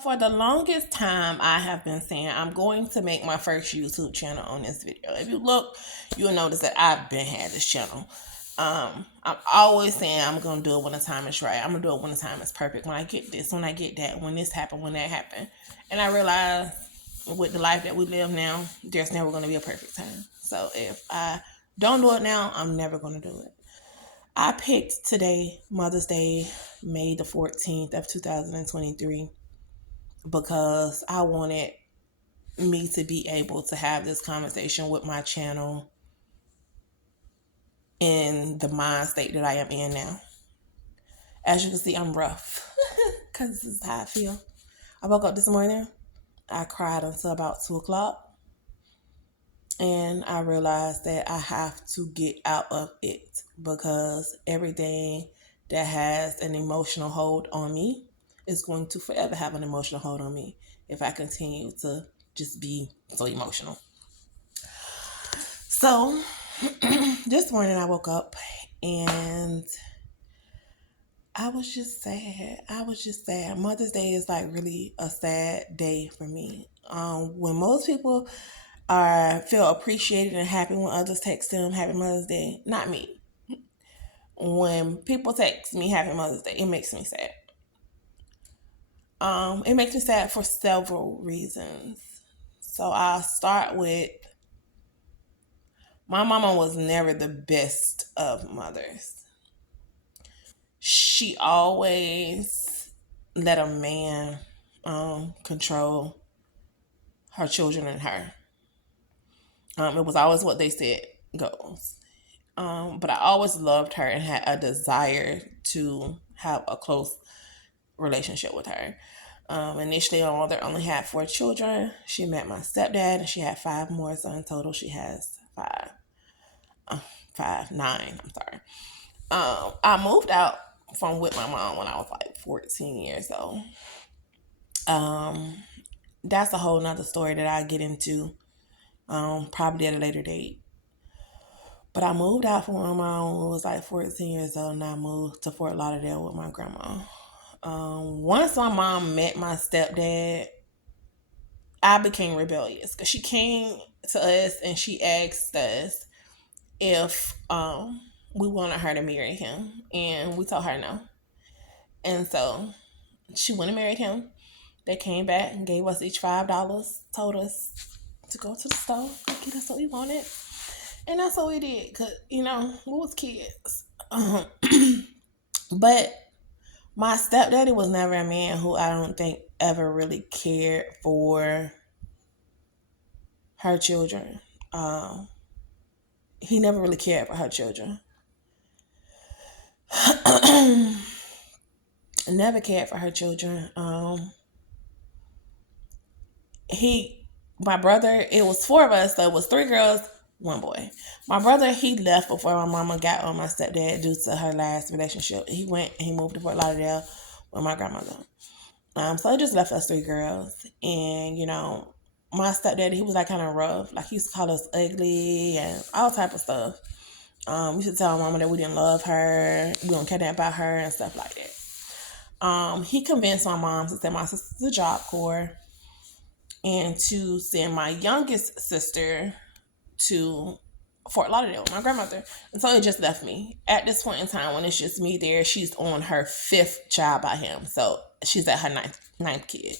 For the longest time, I have been saying I'm going to make my first YouTube channel on this video. If you look, you'll notice that I've been had this channel. I'm always saying I'm gonna do it when the time is right. I'm gonna do it when the time is perfect. When I get this, when I get that, when this happened, when that happened, and I realize with the life that we live now, there's never gonna be a perfect time. So if I don't do it now, I'm never gonna do it. I picked today, Mother's Day, May the 14th of 2023 because I wanted me to be able to have this conversation with my channel in the mind state that I am in now. As you can see, I'm rough because this is how I feel. I woke up this morning, I cried until about 2 o'clock, and I realized that I have to get out of it because everything that has an emotional hold on me is going to forever have an emotional hold on me if I continue to just be so emotional. So this morning I woke up and I was just sad. I was just sad. Mother's Day is like really a sad day for me. When most people are feel appreciated and happy when others text them Happy Mother's Day, not me. When people text me Happy Mother's Day, it makes me sad. It makes me sad for several reasons. So I'll start with my mama was never the best of mothers. She always let a man control her children and her. It was always what they said goes. But I always loved her and had a desire to have a close relationship with her. Initially, my mother only had 4 children. She met my stepdad, and she had 5 more. So in total, she has nine. I'm sorry. I moved out from with my mom when I was like 14 years old. Um, that's a whole nother story that I get into probably at a later date. But I moved out from my mom when I was like 14 years old, and I moved to Fort Lauderdale with my grandma. Once my mom met my stepdad, I became rebellious because she came to us and she asked us if we wanted her to marry him, and we told her no. And so she went and married him. They came back and gave us each $5, told us to go to the store, go get us what we wanted. And that's what we did, because, we was kids. But my stepdaddy was never a man who I don't think ever really cared for her children. He never really cared for her children. Never cared for her children. My brother, it was 4 of us, so it was 3 girls, 1 boy. My brother, he left before my mama got on my stepdad due to her last relationship. He went and he moved to Fort Lauderdale with my grandmother. So he just left us 3 girls. And, my stepdad, he was like kind of rough. Like he used to call us ugly and all type of stuff. We used to tell my mama that we didn't love her, we don't care that about her and stuff like that. He convinced my mom to send my sister to Job Corps and to send my youngest sister to Fort Lauderdale with my grandmother. And so it just left me. At this point in time, when it's just me there, she's on her 5th child by him. So she's at her ninth kid.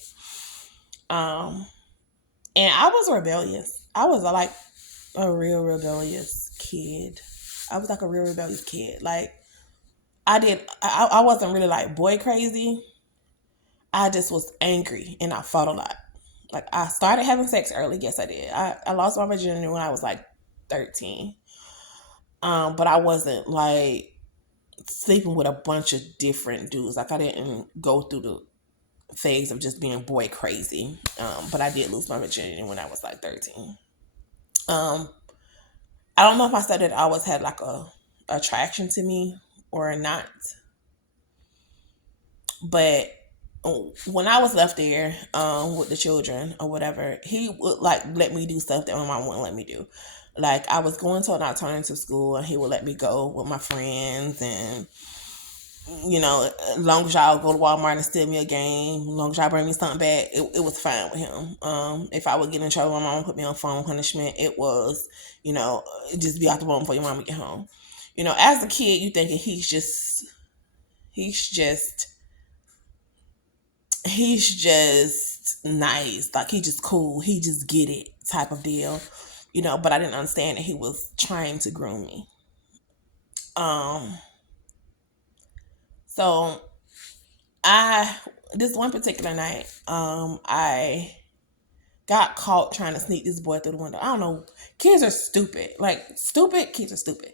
And I was rebellious. I was like a real rebellious kid. I was like a real rebellious kid. Like I wasn't really like boy crazy. I just was angry and I fought a lot. Like I started having sex early. Yes, I did. I lost my virginity when I was like 13. But I wasn't like sleeping with a bunch of different dudes. Like I didn't go through the phase of just being boy crazy. But I did lose my virginity when I was like 13. I don't know if I said that I always had like a attraction to me or not. But when I was left there with the children or whatever, he would like let me do stuff that my mom wouldn't let me do. Like I was going to an alternative school and he would let me go with my friends and as long as y'all go to Walmart and steal me a game, as long as y'all bring me something back, it was fine with him. If I would get in trouble, my mom put me on phone punishment. It was, just be out the room before your mama get home. As a kid, you thinking he's just nice, like he just cool, he just get it type of deal, but I didn't understand that he was trying to groom me. Um, so I this one particular night, I got caught trying to sneak this boy through the window. I don't know. Kids are stupid. Like stupid kids are stupid.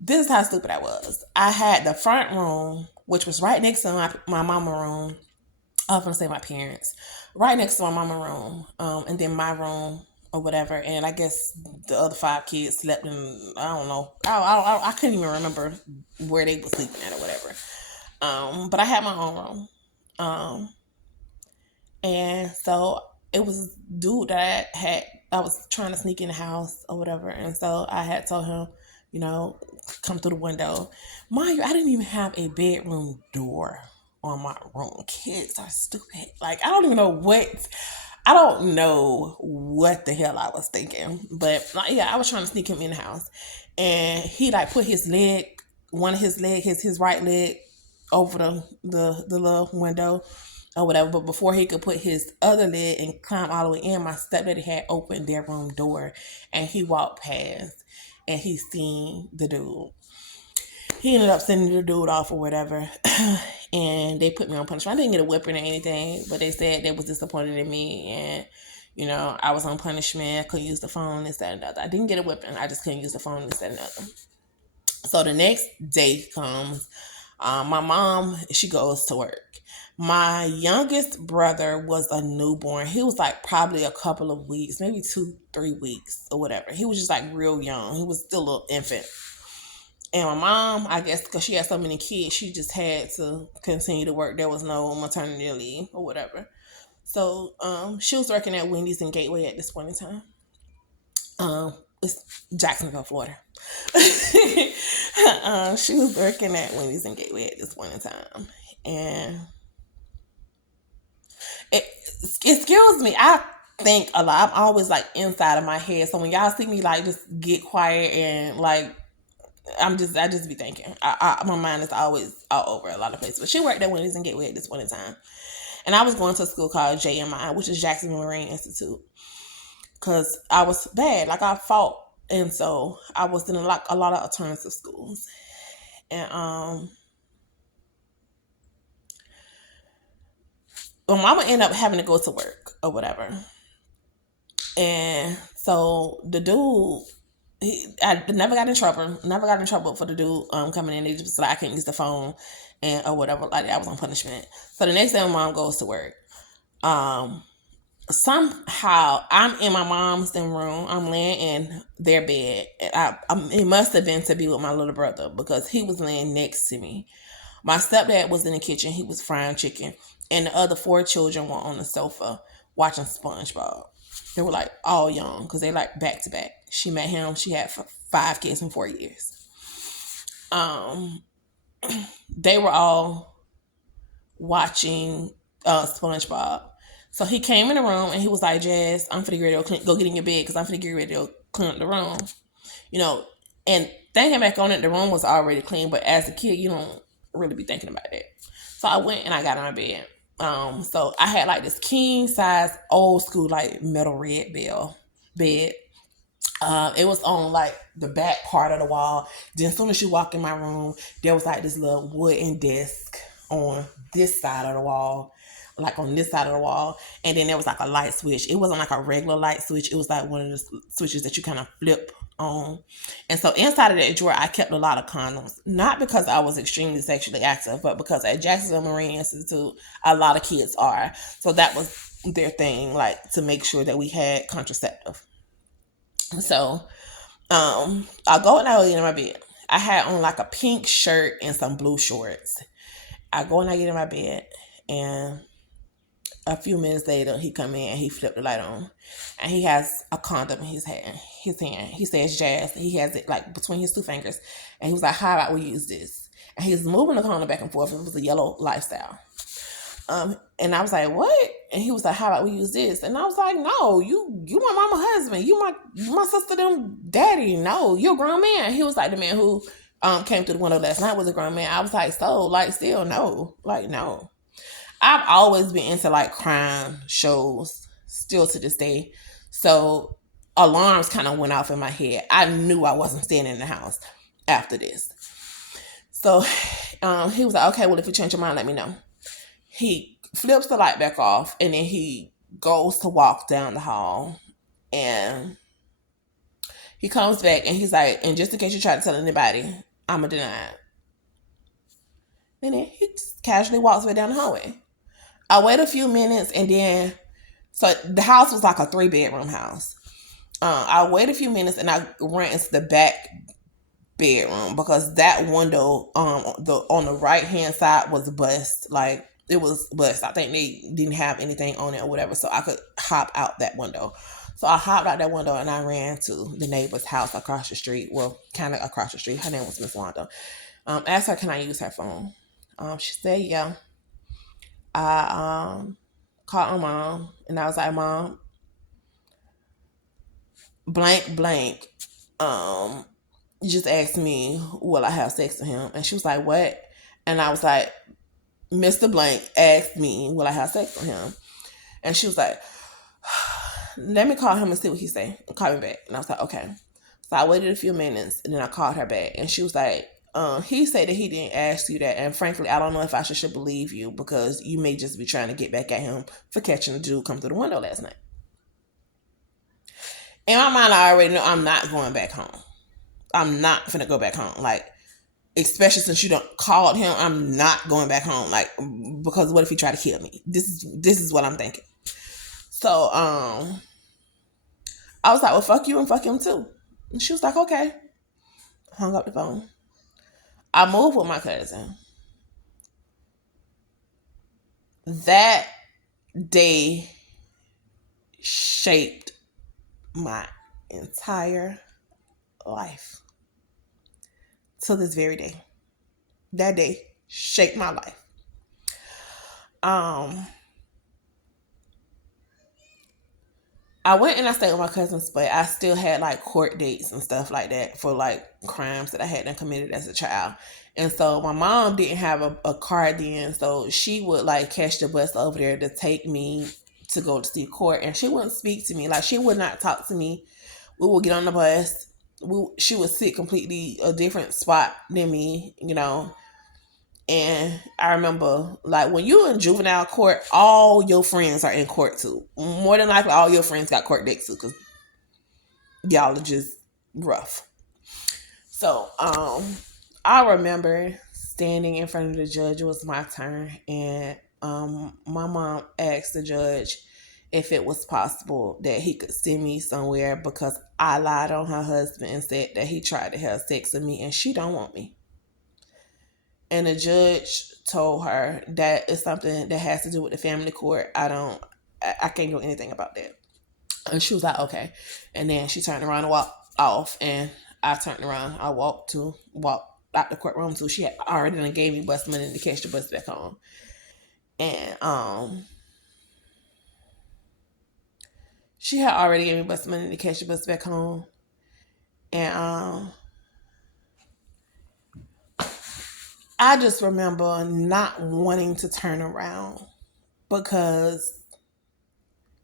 This is how stupid I was. I had the front room, which was right next to my mama room. I was gonna say my parents, right next to my mama room, and then my room or whatever. And I guess the other 5 kids slept in. I don't know. I couldn't even remember where they were sleeping at or whatever. But I had my own room. And so it was dude that I was trying to sneak in the house or whatever. And so I had told him, you know, come through the window. Mind you, I didn't even have a bedroom door on my room. Kids are stupid. Like I don't know what the hell I was thinking. But like, yeah, I was trying to sneak him in the house. And he like put his leg, one of his leg, his right leg over the little window or whatever. But before he could put his other leg and climb all the way in, my stepdaddy had opened their room door and he walked past and he seen the dude. He ended up sending the dude off or whatever. And they put me on punishment. I didn't get a whipping or anything, but they said they was disappointed in me and I was on punishment. I couldn't use the phone, this, that, and other. I didn't get a whipping. I just couldn't use the phone, this, that, and other. So the next day comes. My mom, she goes to work. My youngest brother was a newborn. He was like probably a couple of weeks, maybe 2-3 weeks or whatever. He was just like real young. He was still a little infant. And my mom, I guess because she had so many kids, she just had to continue to work. There was no maternity leave or whatever. So she was working at Wendy's and Gateway at this point in time. It's Jacksonville, Florida. She was working at Wendy's and Gateway at this point in time. And excuse me, I think a lot. I'm always like inside of my head. So when y'all see me like just get quiet and like I just be thinking. My mind is always all over a lot of places. But she worked at Wendy's and Gateway at this point in time. And I was going to a school called JMI, which is Jacksonville Marine Institute. Because I was bad. Like I fought. And so I was in a lot of alternative schools. And well, mama ended up having to go to work or whatever. And so the dude, I never got in trouble. Never got in trouble for the dude coming in. They just said I couldn't use the phone and or whatever. Like I was on punishment. So the next day, my mom goes to work. Somehow I'm in my mom's room. I'm laying in their bed. It must have been to be with my little brother because he was laying next to me. My stepdad was in the kitchen. He was frying chicken, and the other 4 children were on the sofa watching SpongeBob. They were like all young because they like back to back. She met him. She had 5 kids in 4 years. They were all watching SpongeBob. So he came in the room and he was like, Jazz, I'm finna get ready to go get in your bed because I'm finna get ready to clean up the room. And thinking back on it, the room was already clean, but as a kid, you don't really be thinking about that. So I went and I got in my bed. So I had like this king size old school like metal red bed. It was on like the back part of the wall. Then as soon as you walk in my room, there was like this little wooden desk on this side of the wall, like on this side of the wall. And then there was like a light switch. It wasn't like a regular light switch. It was like one of the switches that you kind of flip on. And so inside of that drawer, I kept a lot of condoms. Not because I was extremely sexually active, but because at Jacksonville Marine Institute, a lot of kids are. So that was their thing, like to make sure that we had contraceptive. So I go and I get in my bed. I had on like a pink shirt and some blue shorts. I go and I get in my bed, and a few minutes later he come in and he flipped the light on, and he has a condom in his hand. He says Jazz. He has it like between his 2 fingers, and he was like, "How about we use this?" And he was moving the corner back and forth. It was a yellow Lifestyle. And I was like, what? And he was like, how about we use this? And I was like, no, you my mama husband. You my sister, them daddy. No, you're a grown man. He was like, the man who came through the window last night was a grown man. I was like, so, like, still, no. Like, no. I've always been into, like, crime shows, still to this day. So alarms kind of went off in my head. I knew I wasn't staying in the house after this. So he was like, okay, well, if you change your mind, let me know. He flips the light back off, and then he goes to walk down the hall, and he comes back, and he's like, and just in case you try to tell anybody, I'm going to deny it. And then he just casually walks way down the hallway. I wait a few minutes, and then, so the house was like a 3-bedroom house. I wait a few minutes, and I ran into the back bedroom because that window on the right hand side was bust. Like, it was bust. I think they didn't have anything on it or whatever, so I could hop out that window. So I hopped out that window and I ran to the neighbor's house across the street. Well, kind of across the street. Her name was Miss Wanda. Asked her, can I use her phone? She said, yeah. I called my mom, and I was like, Mom, blank, just asked me, will I have sex with him? And she was like, what? And I was like, Mr. Blank asked me, will I have sex with him? And she was like, let me call him and see what he say. And call me back. And I was like, okay. So I waited a few minutes, and then I called her back. And she was like, he said that he didn't ask you that. And frankly, I don't know if I should believe you, because you may just be trying to get back at him for catching the dude come through the window last night. In my mind, I already know I'm not going back home. I'm not finna go back home. Like, especially since you don't called him, I'm not going back home. Like, because what if he tried to kill me? This is what I'm thinking. So I was like, well, fuck you and fuck him too. And she was like, okay. Hung up the phone. I moved with my cousin. That day shaped my entire life to this very day. That day shaped my life. I went and I stayed with my cousins, but I still had like court dates and stuff like that for like crimes that I hadn't committed as a child. And so my mom didn't have a car then, so she would like catch the bus over there to take me to go to see court, and she wouldn't speak to me. Like, she would not talk to me. We would get on the bus. She would sit completely a different spot than me, you know. And I remember, like, when you're in juvenile court, all your friends are in court too. More than likely, all your friends got court dates too, because y'all are just rough. So, I remember standing in front of the judge. It was my turn, and my mom asked the judge if it was possible that he could send me somewhere because I lied on her husband and said that he tried to have sex with me and she don't want me. And the judge told her that is something that has to do with the family court. I can't do anything about that. And she was like, okay. And then she turned around and walked off, and I turned around. I walked out the courtroom too. She had already done gave me bus money to catch the bus back home. And she had already gave me bus money to catch the bus back home. And I just remember not wanting to turn around because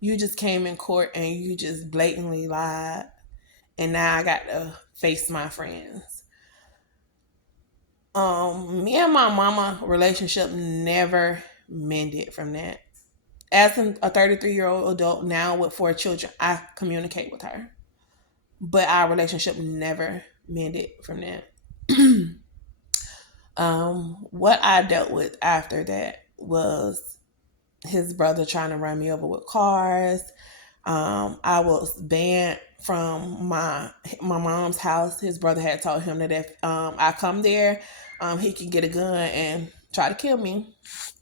you just came in court and you just blatantly lied. And now I got to face my friends. Me and my mama relationship never mended from that. As a 33-year-old adult now with 4 children, I communicate with her. But our relationship never mended from that. What I dealt with after that was his brother trying to run me over with cars. I was banned from my mom's house. His brother had told him that if I come there, he could get a gun and try to kill me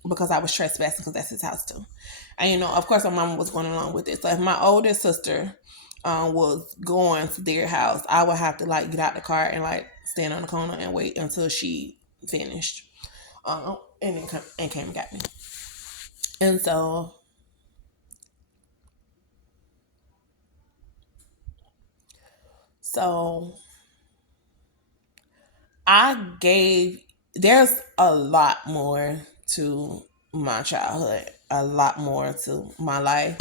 because I was trespassing, because that's his house too. And, you know, of course, my mama was going along with it. So if my older sister was going to their house, I would have to like get out the car and like stand on the corner and wait until she finished. And then came and got me. And so there's a lot more to my childhood, a lot more to my life.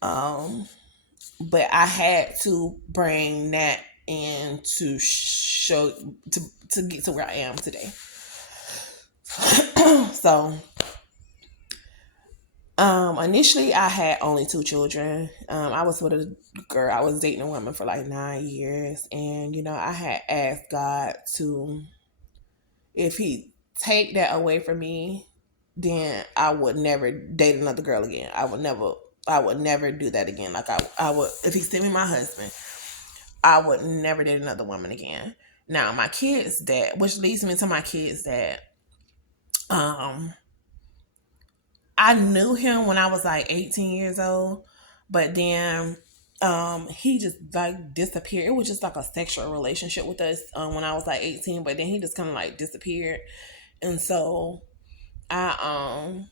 But I had to bring that in to show to get to where I am today. So initially I had only 2 children. I was with a girl. I was dating a woman for like 9 years, and I had asked God to, if He take that away from me, then I would never date another girl again. I would never do that again. Like I would, if He sent me my husband, I would never date another woman again. Now my kids' dad, which leads me to my kids' dad. I knew him when I was like 18 years old, but then he just like disappeared. It was just like a sexual relationship with us when I was like 18, but then he just kind of like disappeared. And so I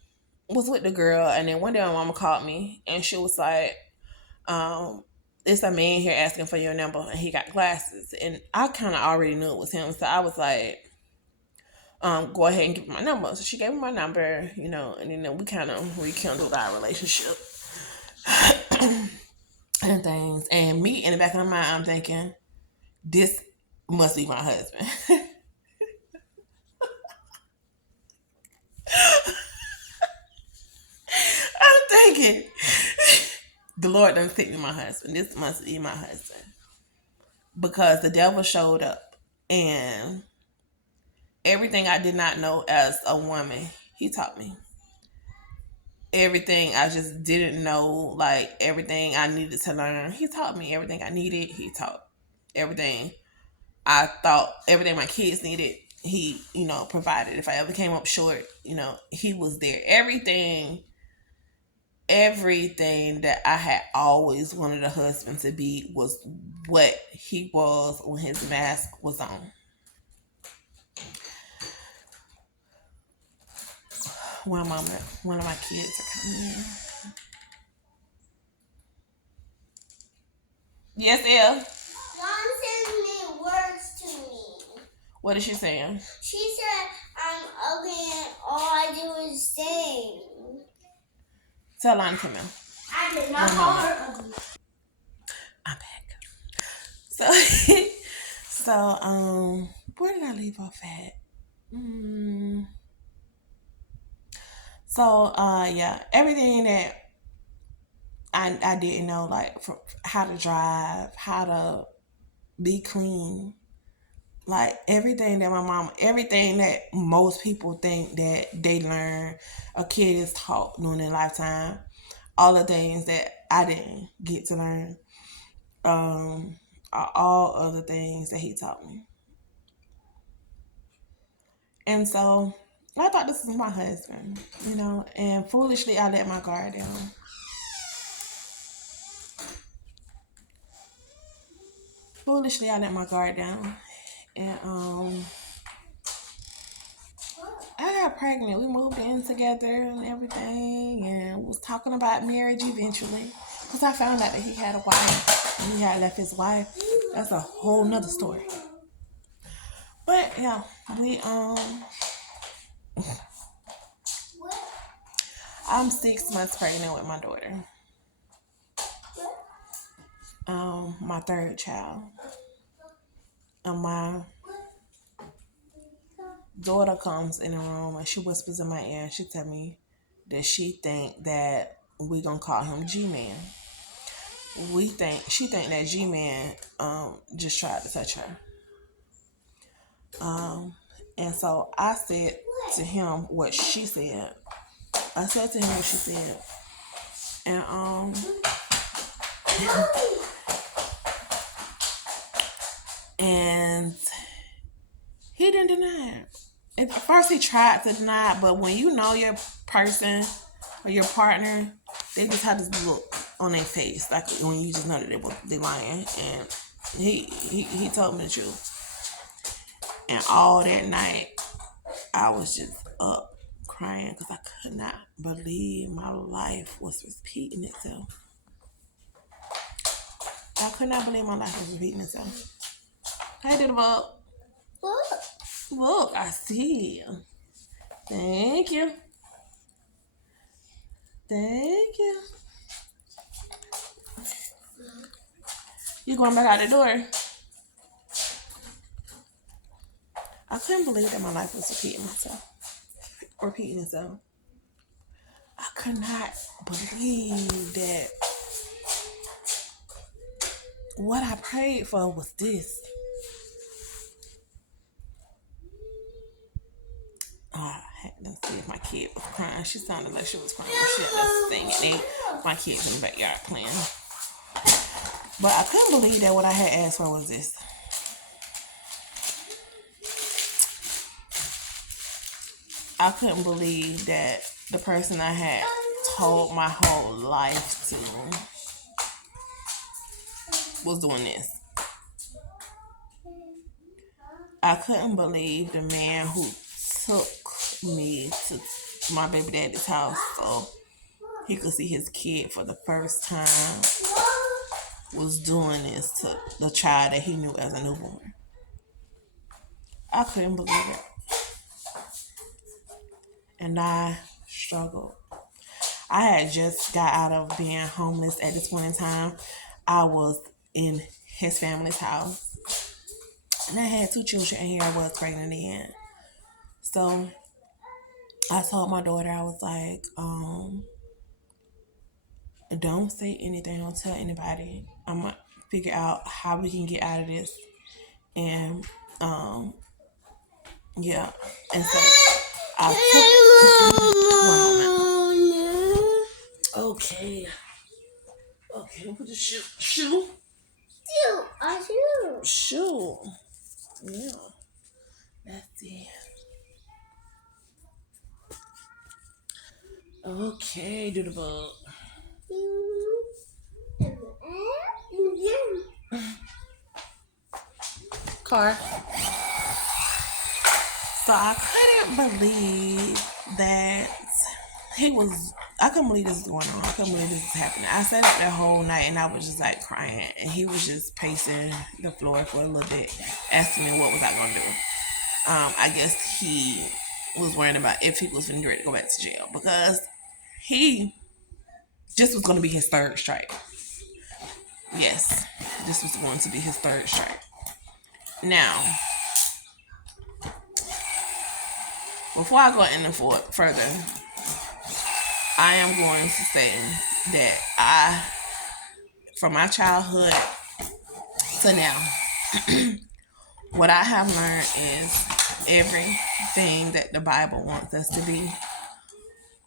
was with the girl, and then one day my mama called me and she was like, it's a man here asking for your number, and he got glasses. And I kind of already knew it was him, so I was like, go ahead and give me my number. So she gave me my number, and then we kind of rekindled our relationship and things. And me, in the back of my mind, I'm thinking, this must be my husband. I'm thinking, the Lord done picked me my husband. This must be my husband. Because the devil showed up, and everything I did not know as a woman, he taught me. Everything I just didn't know, like everything I needed to learn, he taught me. Everything I needed, he taught. Everything I thought, everything my kids needed, he, provided. If I ever came up short, he was there. Everything that I had always wanted a husband to be was what he was when his mask was on. One moment, one of my kids are coming in. Yes, Elle? Mom sends me words to me. What is she saying? She said I'm ugly and all I do is sing. Tell Lonnie come in. I did not call her ugly. I'm back. So, where did I leave off at? So, yeah, everything that I didn't know, like how to drive, how to be clean, like everything that most people think that they learn, a kid is taught during their lifetime, all the things that I didn't get to learn, are all other things that he taught me. And so I thought this was my husband, and foolishly I let my guard down. And I got pregnant. We moved in together and everything, and was talking about marriage eventually. Because I found out that he had a wife, and he had left his wife. That's a whole nother story. But yeah, I'm 6 months pregnant with my daughter. My third child. And my daughter comes in the room and she whispers in my ear and she tell me that she think that we gonna call him G-Man. She think that G-Man just tried to touch her. And so I said to him what she said. And and he didn't deny it. At first he tried to deny it, but when you know your person or your partner, they just have this look on their face, like when you just know that they lying. And he told me the truth. And all that night, I was just up crying because I could not believe my life was repeating itself. I could not believe my life was repeating itself. Hey, Doodlebug. Look, I see you. Thank you. Thank you. You going back out the door? I couldn't believe that my life was repeating itself. I could not believe that what I prayed for was this. Let's see if my kid was crying. She sounded like she was crying. She was singing. My kids in the backyard playing. But I couldn't believe that what I had asked for was this. I couldn't believe that the person I had told my whole life to was doing this. I couldn't believe the man who took me to my baby daddy's house so he could see his kid for the first time was doing this to the child that he knew as a newborn. I couldn't believe it. And I struggled. I had just got out of being homeless at this point in time. I was in his family's house. And I had 2 children, and here I was pregnant again. So I told my daughter, I was like, don't say anything, don't tell anybody. I'm going to figure out how we can get out of this. And, yeah. And so I took... Okay. Okay, put the shoe. Shoe. Yeah. Let's see. Okay, Doodlebug. Car. So I couldn't believe that I couldn't believe this was going on. I couldn't believe this was happening. I sat up that whole night and I was just like crying. And he was just pacing the floor for a little bit, asking me what was I going to do. I guess he was worrying about if he was going to go back to jail because he just was going to be his 3rd strike. Yes, this was going to be his 3rd strike. Now, before I go any further, I am going to say that from my childhood to now, what I have learned is everything that the Bible wants us to be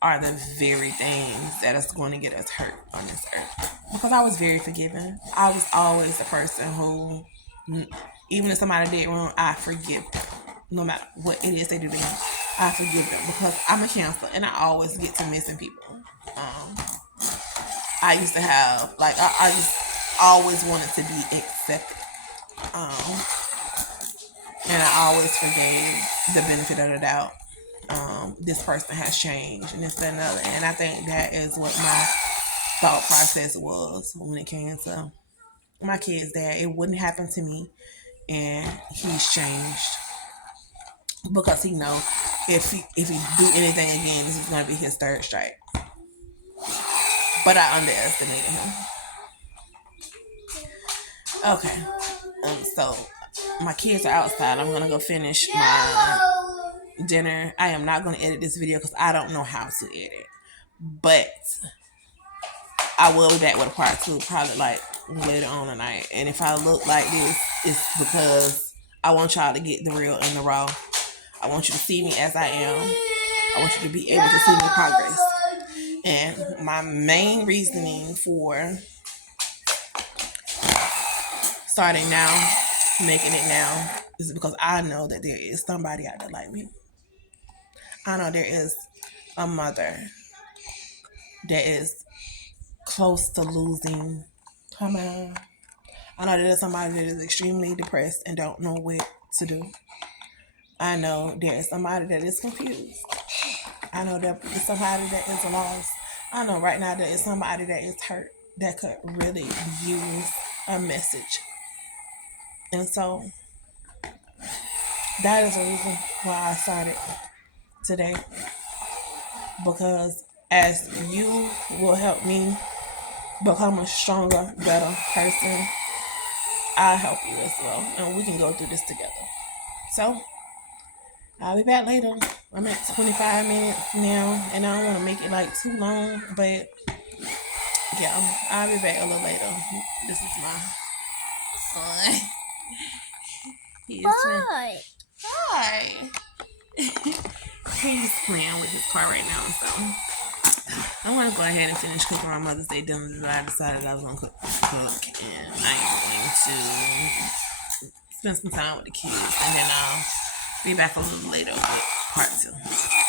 are the very things that is going to get us hurt on this earth. Because I was very forgiving. I was always the person who, even if somebody did wrong, I forgive them. No matter what it is they do to me, I forgive them because I'm a Cancer and I always get to missing people. I used to have, I just always wanted to be accepted. And I always forgave the benefit of the doubt. This person has changed and this, that, and other. And I think that is what my thought process was when it came to my kid's dad. It wouldn't happen to me, and he's changed because he knows if he do anything again, this is going to be his 3rd strike. But I underestimated him. Okay, so my kids are outside. I'm going to go finish my dinner. I am not going to edit this video because I don't know how to edit. But I will be back with a part 2 probably later on tonight. And if I look like this, it's because I want y'all to get the real and the raw. I want you to see me as I am. I want you to be able to see my progress. And my main reasoning for starting now, making it now, is because I know that there is somebody out there like me. I know there is a mother that is close to losing. I know there is somebody that is extremely depressed and don't know what to do. I know there is somebody that is confused. I know there is somebody that is lost. I know right now there is somebody that is hurt that could really use a message. And so that is the reason why I started today. Because as you will help me become a stronger, better person, I'll help you as well. And we can go through this together. So I'll be back later. I'm at 25 minutes now, and I don't want to make it like too long, but yeah, I'll be back a little later. This is my son. He is Boy. Hi. He's playing with his car right now, so I'm gonna go ahead and finish cooking my Mother's Day dinner that I decided I was gonna cook, and I'm going to spend some time with the kids, and then I'll be back a little later with part 2.